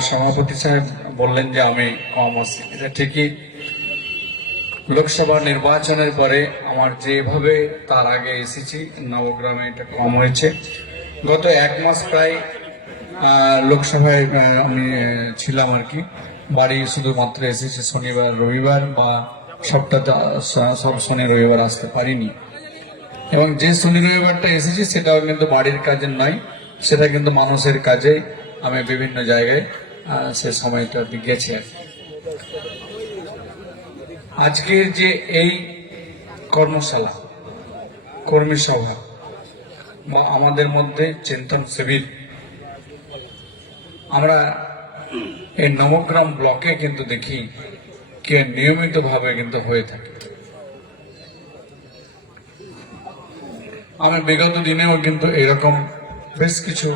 সভাপতি সাহেব বললেন যে আমি কম আছি। এটা ঠিকই। লোকসভা নির্বাচনের পরে আমার যেভাবে তার আগে এসেছি, নবগ্রামে এটা কম হয়েছে। গত এক মাস প্রায় লোকসভায় আমি ছিলাম আর কি। বাড়ি শুধুমাত্র এসেছি শনিবার, রবিবার বা সপ্তাহে সব শনি, রবিবার আসতে পারিনি। এবং যে শনি, রবিবারটা এসেছি সেটাও কিন্তু বাড়ির কাজের নয়, সেটা কিন্তু মানুষের কাজে আমি বিভিন্ন জায়গায় সে সময়টা গেছি। আজকের যে এই কর্মশালা, কর্মী সভা, বা আমাদের মধ্যে চিন্তন শিবির, আমরা এই নবগ্রাম ব্লকে কিন্তু দেখি কে নিয়মিত ভাবে কিন্তু হয়ে থাকে আমি বিগত দিনেও কিন্তু এরকম বেশ কিছু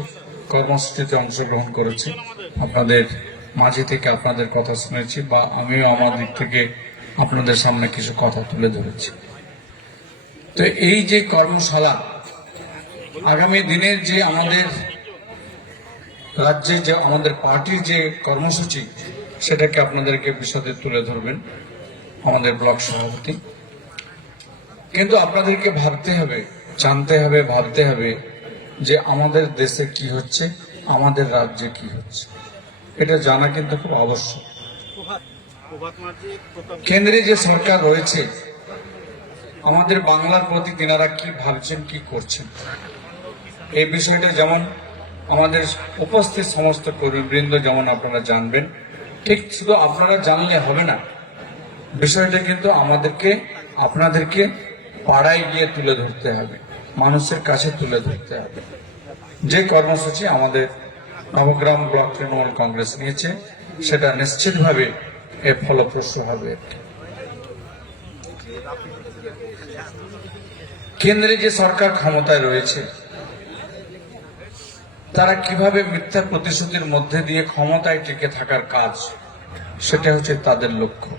কর্মসূচিতে অংশগ্রহণ করেছি। আপনাদের মাঝে থেকে আপনাদের কথা শুনেছি বা আমিও আমার দিক থেকে আপনাদের সামনে কিছু কথা তুলে ধরেছি। তো এই যে কর্মশালা, আগামী দিনের যে আমাদের রাজ্যে যে আমাদের পার্টির যে কর্মসূচি, সেটাকে আপনাদেরকে বিশদে তুলে ধরবেন আমাদের ব্লক সভাপতি। কিন্তু আপনাদেরকে ভাবতে হবে, জানতে হবে, ভাবতে হবে যে আমাদের দেশে কি হচ্ছে, আমাদের রাজ্যে কি হচ্ছে। এটা জানা কিন্তু খুব আবশ্যক। কেন্দ্রে যে সরকার রয়েছে, আমাদের বাংলার প্রতি তিনারা কি ভাবছেন, কি করছেন? এই বিষয়টা যেমন আমাদের উপস্থিত সমস্ত কর্মীবৃন্দ যেমন আপনারা জানবেন, ঠিক শুধু আপনারা জানলে হবে না, বিষয়টা কিন্তু আমাদেরকে, আপনাদেরকে পাড়ায় গিয়ে তুলে ধরতে হবে। মানুষের কাছে তুলে ধরতে হবে। যে কর্মসূচি আমাদের নবগ্রাম ব্লক তৃণমূল কংগ্রেস নিয়েছে, সেটা নিশ্চিতভাবে এ ফলপ্রসূ হবে। কেন্দ্রে যে সরকার ক্ষমতায় রয়েছে, তারা কীভাবে মিথ্যা প্রতিশ্রুতির মধ্যে দিয়ে ক্ষমতায় টিকে থাকার কাজ, সেটা হচ্ছে তাদের লক্ষ্য।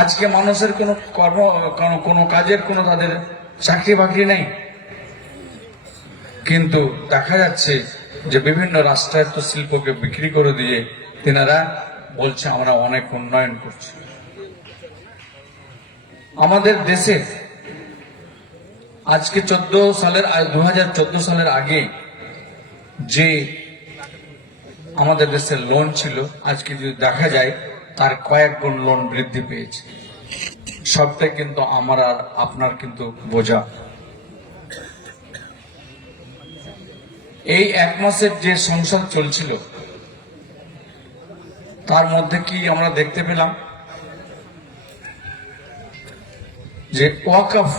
আজকে মানুষের কোনো কর্ম, কোনো কাজের কোনো তাদের চাকরি বাকরি নেই। কিন্তু দেখা যাচ্ছে যে বিভিন্ন রাষ্ট্রায়ত্ত শিল্পকে বিক্রি করে দিয়ে তেনারা বলছে, আমরা অনেক উন্নয়ন করছি। আমাদের দেশে আজকে চোদ্দ সালের দু হাজার চোদ্দ সালের আগে যে আমাদের দেশের লোন ছিল, আজকে যদি দেখা যায়, তার কয়েক গুণ লোন বৃদ্ধি পেয়েছে। সবটাই কিন্তু আমার আর আপনার কিন্তু বোঝা। এই এক মাসের যে সংসার চলছিল, তার মধ্যে কি আমরা দেখতে পেলাম? যে ওয়াকফ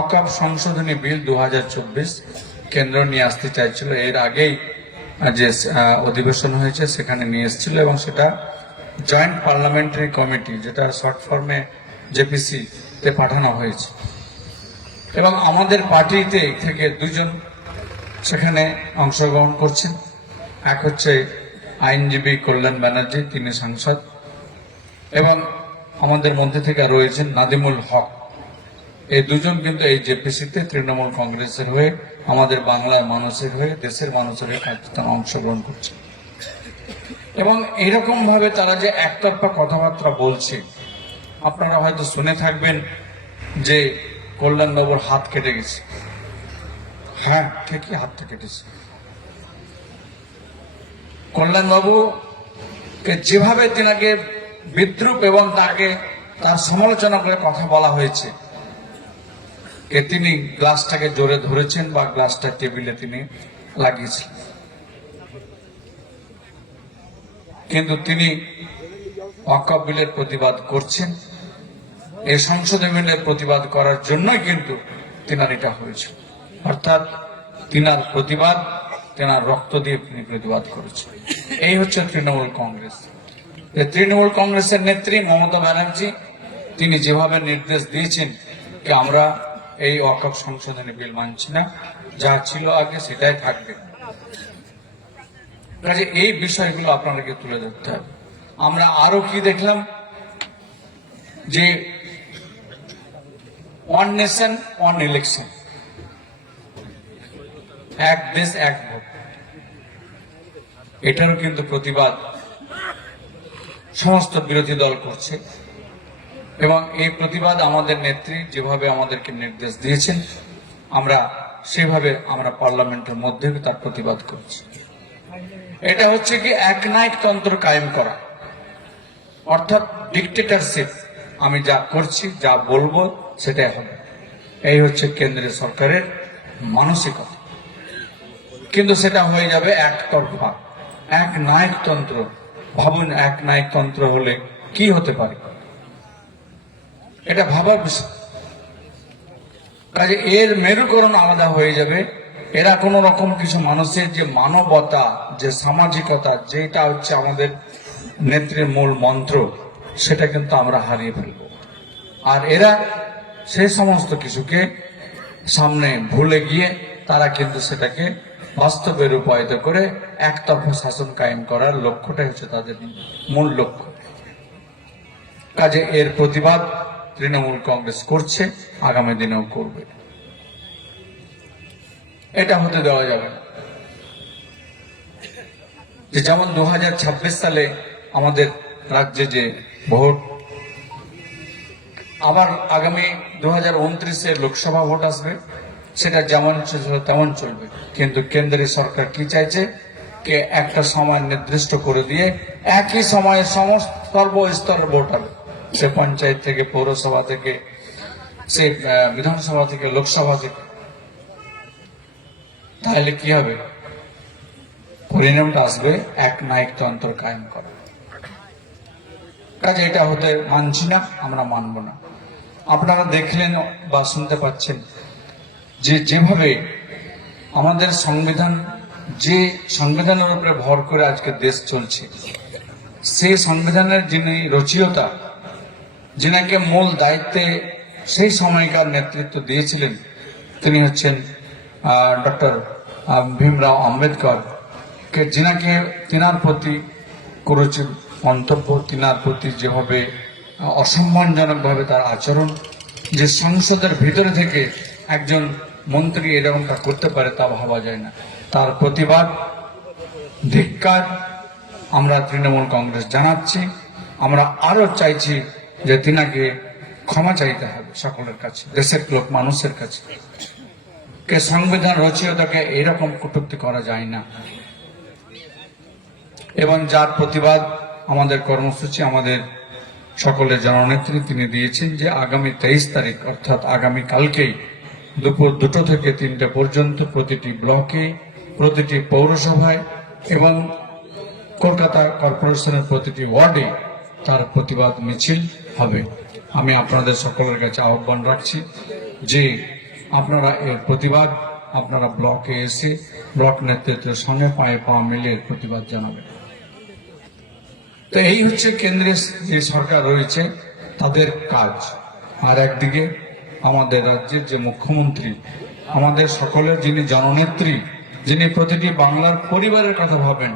অকাপ সংশোধনী বিল দু হাজার চব্বিশ কেন্দ্র নিয়ে আসতে চাইছিল। এর আগেই যে অধিবেশন হয়েছে, সেখানে নিয়ে এসেছিল এবং সেটা জয়েন্ট পার্লামেন্টারি কমিটি, যেটা শর্ট ফর্মে জেপিসি তে পাঠানো হয়েছে। এবং আমাদের পার্টিতে থেকে দুজন সেখানে অংশগ্রহণ করছেন। এক হচ্ছে আইনজীবী কল্যাণ ব্যানার্জি, তিনি সাংসদ। এবং আমাদের মধ্যে থেকে রয়েছেন নাদিমুল হক। এই দুজন কিন্তু এই জেপিসিতে তৃণমূল কংগ্রেসের হয়ে, আমাদের বাংলার মানুষের হয়ে, দেশের মানুষের হয়ে অংশগ্রহণ করছে এবং এরকম ভাবে তারা যে একতরফা কথাবার্তা বলছে, আপনারা হয়তো শুনে থাকবেন যে কল্যাণবাবুর হাত কেটে গেছে। হ্যাঁ ঠিকই হাতটা কেটেছে। কল্যাণবাবু যেভাবে তেনাকে বিদ্রুপ এবং তাকে তার সমালোচনা করে কথা বলা হয়েছে তিনি গ্লাসটাকে জোরে ধরেছেন বা গ্লাসটা টেবিলে তিনি লাগিয়েছেন কিন্তু তিনি অকপ বিলের প্রতিবাদ করছেন। এই সংশোধন বিলের প্রতিবাদ করার জন্যই কিন্তু তিনার এটা হয়েছে। অর্থাৎ তিনার প্রতিবাদ, তেনার রক্ত দিয়ে তিনি প্রতিবাদ করেছেন। এই হচ্ছে তৃণমূল কংগ্রেস। তৃণমূল কংগ্রেসের নেত্রী মমতা ব্যানার্জি, তিনি যেভাবে নির্দেশ দিয়েছেন যে আমরা এই অকপ সংশোধনী বিল মানছি না, যা ছিল আগে সেটাই থাকবে। কাজে এই বিষয়গুলো আপনাদেরকে তুলে ধরতে হবে। আমরা আরও কি দেখলাম? যে ওয়ান নেশন ওয়ান ইলেকশন এক দেশ, এক ভোট। এটারও কিন্তু প্রতিবাদ সমস্ত বিরোধী দল করছে। এবং এই প্রতিবাদ আমাদের নেত্রী যেভাবে আমাদেরকে নির্দেশ দিয়েছেন, আমরা সেভাবে আমরা পার্লামেন্টের মধ্যে তার প্রতিবাদ করছি। এটা হচ্ছে কি একনায়কতন্ত্র কায়েম করা। অর্থাৎ ডিকটেটারশিপ আমি যা করছি, যা বলব, সেটাই হবে। এই হচ্ছে কেন্দ্রীয় সরকারের মানসিকতা। কিন্তু সেটা হয়ে যাবে একতরফা। এক নায়কতন্ত্র ভাবুন, এক নায়কতন্ত্র হলে কি হতে পারে? এটা ভাবার বিষয়। কাজে এর মেরুকরণ আলাদা হয়ে যাবে। এরা কোন রকম কিছু মানুষের যে মানবতা, যে সামাজিকতা, যেটা হচ্ছে আমাদের নেত্রীর মূল মন্ত্র, সেটা কিন্তু আমরা হারিয়ে ফেলব। আর এরা সেই সমস্ত কিছুকে সামনে ভুলে গিয়ে তারা কিন্তু সেটাকে বাস্তবে রূপায়িত করে একতরফা শাসন কায়েম করার লক্ষ্যটাই হচ্ছে তাদের মূল লক্ষ্য। কাজে এর প্রতিবাদ তৃণমূল কংগ্রেস করছে, আগামী দিনেও করবে। এটা হতে দেওয়া যাবে যে যেমন দু সালে আমাদের রাজ্যে যে ভোট, আবার আগামী দু হাজার লোকসভা ভোট আসবে, সেটা যেমন তেমন চলবে। কিন্তু কেন্দ্রীয় সরকার কি চাইছে? কে একটা সময় নির্দিষ্ট করে দিয়ে একই সময়ে সমস্ত সর্বস্তরের ভোট হবে। সে পঞ্চায়েত থেকে, পৌরসভা থেকে, সে বিধানসভা থেকে, লোকসভা থেকে। তাহলে কি হবে? পরিণামটা আসবে এক নায়কতন্ত্র কায়েম করা। কাজে এটা হতে মানছি না, আমরা মানব না। আপনারা দেখলেন বা শুনতে পাচ্ছেন যে যেভাবে আমাদের সংবিধান, যে সংবিধানের উপরে ভর করে আজকে দেশ চলছে, সেই সংবিধানের যিনি রচয়িতা, যিনাকে মূল দায়িত্বে সেই সময়কার নেতৃত্ব দিয়েছিলেন, তিনি হচ্ছেন ডক্টর ভীমরাও আম্বেদকর কে যিনাকে তিনার প্রতি করেছে মন্তব্য, তিনার প্রতি যেভাবে অসম্মানজনকভাবে তার আচরণ, যে সংসদের ভিতরে থেকে একজন মন্ত্রী এরকমটা করতে পারে তা ভাবা যায় না। তার প্রতিবাদ, ধিক্কার আমরা তৃণমূল কংগ্রেস জানাচ্ছি। আমরা আরও চাইছি যে তিনাকে ক্ষমা চাইতে হবে সকলের কাছে, দেশের লোক, মানুষের কাছে। কে সংবিধান রচয়িতাকে এরকম কটূক্তি করা যায় না। এবং যার প্রতিবাদ আমাদের কর্মসূচি, আমাদের সকলের জননেত্রী তিনি দিয়েছেন যে আগামী তেইশ তারিখ, অর্থাৎ আগামী কালকেই দুপুর দুটো থেকে তিনটে পর্যন্ত প্রতিটি ব্লকে, প্রতিটি পৌরসভায় এবং কলকাতা কর্পোরেশনের প্রতিটি ওয়ার্ডে তার প্রতিবাদ মিছিল হবে। আমি আপনাদের সকলের কাছে আহ্বান রাখছি যে আপনারা এর প্রতিবাদ, আপনারা ব্লকে এসে ব্লক নেতৃত্বের সঙ্গে পায়ে পাওয়া মিলে এর প্রতিবাদ জানাবেন। তো এই হচ্ছে কেন্দ্রের যে সরকার রয়েছে, তাদের কাজ। আর একদিকে আমাদের রাজ্যের যে মুখ্যমন্ত্রী, আমাদের সকলের যিনি জননেত্রী, যিনি প্রতিটি বাংলার পরিবারের কথা ভাবেন,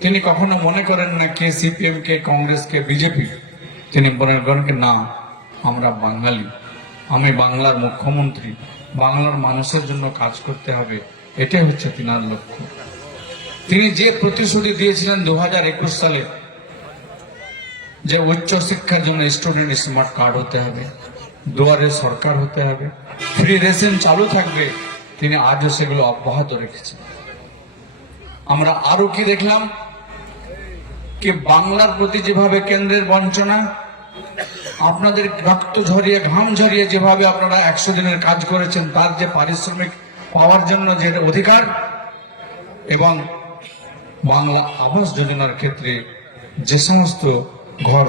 তিনি কখনো মনে করেন না কে সিপিএম, কে কংগ্রেস, কে বিজেপি? তিনি মনে করেন না, আমরা বাঙালি। আমি বাংলার মুখ্যমন্ত্রী, বাংলার মানুষের জন্য কাজ করতে হবে, এটাই হচ্ছে তিনার লক্ষ্য। তিনি যে প্রতিশ্রুতি দিয়েছিলেন দু হাজার একুশ সালে, যে উচ্চ শিক্ষার জন্য স্টুডেন্ট স্মার্ট কার্ড হতে হবে, দুয়ারে সরকার হতে হবে ফ্রি রেশন চালু থাকবে, তিনি আজও সেগুলো অব্যাহত রেখেছেন। আমরা আরও কি দেখলাম? কি বাংলার প্রতি যেভাবে কেন্দ্রের বঞ্চনা আপনাদের রক্ত ঝরিয়ে, ঘাম ঝরিয়ে যেভাবে আপনারা একশো দিনের কাজ করেছেন, তার যে পারিশ্রমিক পাওয়ার জন্য যে অধিকার এবং বাংলা আবাস যোজনার ক্ষেত্রে যে সমস্ত ঘর,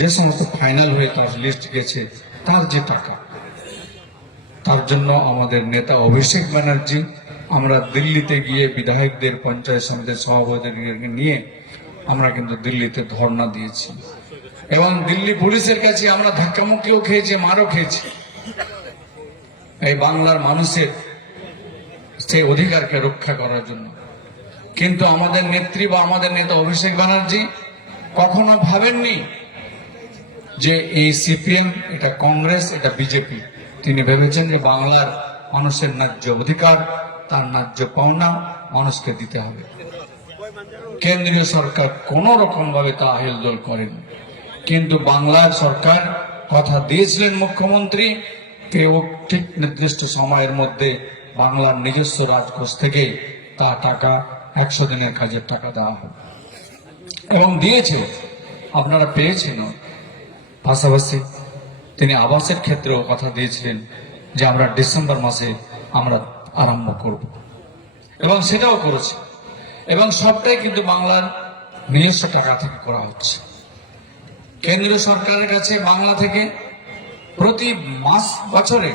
যে সমস্ত ফাইনাল হয়ে তার লিস্ট গেছে, তার যে টাকা, তার জন্য আমাদের নেতা অভিষেক ব্যানার্জি, আমরা দিল্লিতে গিয়ে বিধায়কদের পঞ্চায়েত সমিতির সভাপতিদেরকে নিয়ে আমরা কিন্তু দিল্লিতে ধর্ণা দিয়েছি। এবং দিল্লি পুলিশের কাছে আমরা ধাক্কামুক্তিও খেয়েছি, মারও খেয়েছি। এই বাংলার মানুষের সেই অধিকারকে রক্ষা করার জন্য। কিন্তু আমাদের নেত্রী বা আমাদের নেতা অভিষেক ব্যানার্জি কখনো ভাবেননি যে এই সিপিএম, এটা কংগ্রেস, এটা বিজেপি। তিনি ভেবেছেন যে বাংলার মানুষের ন্যায্য অধিকার, তার ন্যায্য পাওনা মানুষকে দিতে হবে। কেন্দ্রীয় সরকার কোন রকম ভাবে তা হেলদোল করেন। কিন্তু বাংলার সরকার কথা দিয়েছিলেন মুখ্যমন্ত্রী কেউ ঠিক নির্দিষ্ট সময়ের মধ্যে বাংলার নিজস্ব রাজকোষ থেকে তা টাকা, একশো দিনের কাজের টাকা দেওয়া হবে। এবং দিয়েছে, আপনারা পেয়েছেন পাশাপাশি তিনি আবাসের ক্ষেত্রেও কথা দিয়েছিলেন যে আমরা ডিসেম্বর মাসে আমরা আরম্ভ করব। এবং সেটাও করেছে। এবং সবটাই কিন্তু বাংলার নিজস্ব টাকা থেকে করা হচ্ছে। কেন্দ্রীয় সরকারের কাছে বাংলা থেকে প্রতি মাস বছরে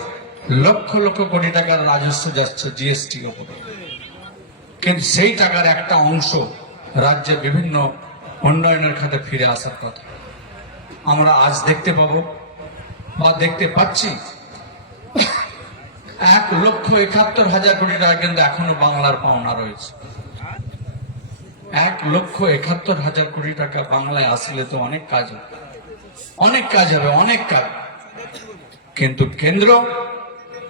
লক্ষ লক্ষ কোটি টাকার রাজস্ব যাচ্ছে জিএসটি কিন্তু সেই টাকার একটা অংশ রাজ্যে বিভিন্ন উন্নয়নের খাতে ফিরে আসার কথা। আমরা আজ দেখতে পাবো বা দেখতে পাচ্ছি এক লক্ষ একাত্তর হাজার কোটি টাকা কিন্তু এখনও বাংলার পাওনা রয়েছে। এক লক্ষ একাত্তর হাজার কোটি টাকা বাংলায় আসলে তো অনেক কাজ হবে। অনেক কাজ হবে, অনেক কাজ। কিন্তু কেন্দ্র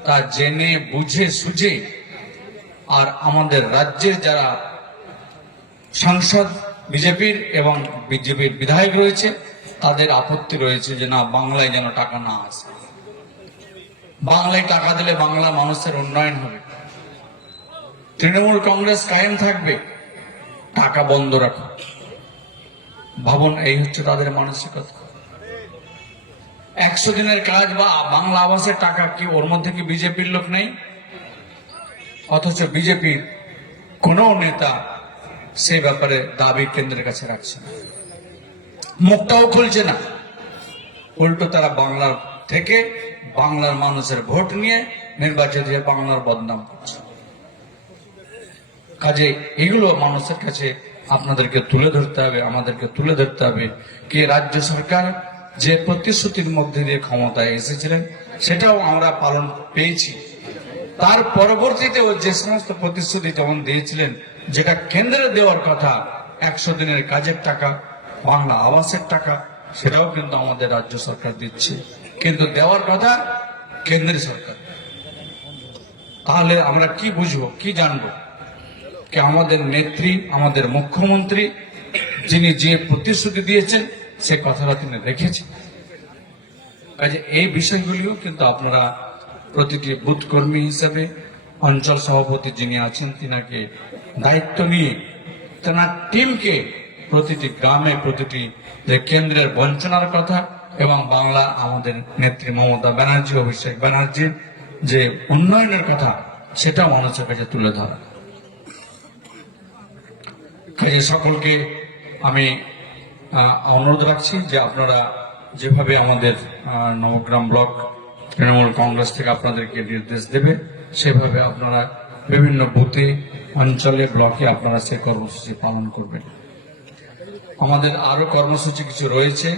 তা জেনে, বুঝে, সুঝে আর আমাদের রাজ্যের যারা সাংসদ, বিজেপির এবং বিজেপির বিধায়ক রয়েছে, তাদের আপত্তি রয়েছে যে না, বাংলায় যেন টাকা না আসে। বাংলায় টাকা দিলে বাংলা মানুষের উন্নয়ন হবে। তৃণমূল কংগ্রেস কায়েম থাকবে, টাকা বন্ধ রাখো ভাবুন, এই হচ্ছে তাদের মানসিকতা। একশো দিনের কাজ বা বাংলা আবাসের টাকা কি ওর মধ্যে কি বিজেপির লোক নেই? অথচ বিজেপির কোনো নেতা সেই ব্যাপারে দাবি কেন্দ্রের কাছে রাখছে না। মুখটাও খুলছে না। উল্টো তারা বাংলার থেকে বাংলার মানুষের ভোট নিয়ে নির্বাচিত হয়ে বাংলার বদনাম করছে। কাজে এগুলো মানুষের কাছে আপনাদেরকে তুলে ধরতে হবে, আমাদেরকে তুলে ধরতে হবে। কে রাজ্য সরকার যে প্রতিশ্রুতির মধ্যে দিয়ে ক্ষমতায় এসেছিলেন, সেটাও আমরা পালন পেয়েছি। তার পরবর্তীতেও যে সমস্ত প্রতিশ্রুতি তখন দিয়েছিলেন, যেটা কেন্দ্রে দেওয়ার কথা, একশো দিনের কাজের টাকা, বাংলা আবাসের টাকা, সেটাও কিন্তু আমাদের রাজ্য সরকার দিচ্ছে। কিন্তু দেওয়ার কথা কেন্দ্রীয় সরকার। তাহলে আমরা কি বুঝব, কি জানব? কি আমাদের নেত্রী, আমাদের মুখ্যমন্ত্রী, যিনি যে প্রতিশ্রুতি দিয়েছেন সে কথাটা তিনি রেখেছেন কাজে এই বিষয়গুলিও কিন্তু আপনারা প্রতিটি বুথ কর্মী হিসেবে, অঞ্চল সভাপতি যিনি আছেন, তিনাকে দায়িত্ব নিয়ে তেনার টিমকে প্রতিটি গ্রামে, প্রতিটি যে কেন্দ্রের বঞ্চনার কথা এবং বাংলা আমাদের নেত্রী মমতা ব্যানার্জি, অভিষেক ব্যানার্জির যে উন্নয়নের কথা সেটা মানুষের কাছে তুলে ধরা কাজে সকলকে আমি অনুরোধ রাখছি যে আপনারা যেভাবে আমাদের নবগ্রাম ব্লক তৃণমূল কংগ্রেস থেকে আপনাদেরকে নির্দেশ দেবে, সেভাবে আপনারা বিভিন্ন বুথে, অঞ্চলে, ব্লকে আপনারা সে কর্মসূচি পালন করবেন। আমাদের আরও কর্মসূচি কিছু রয়েছে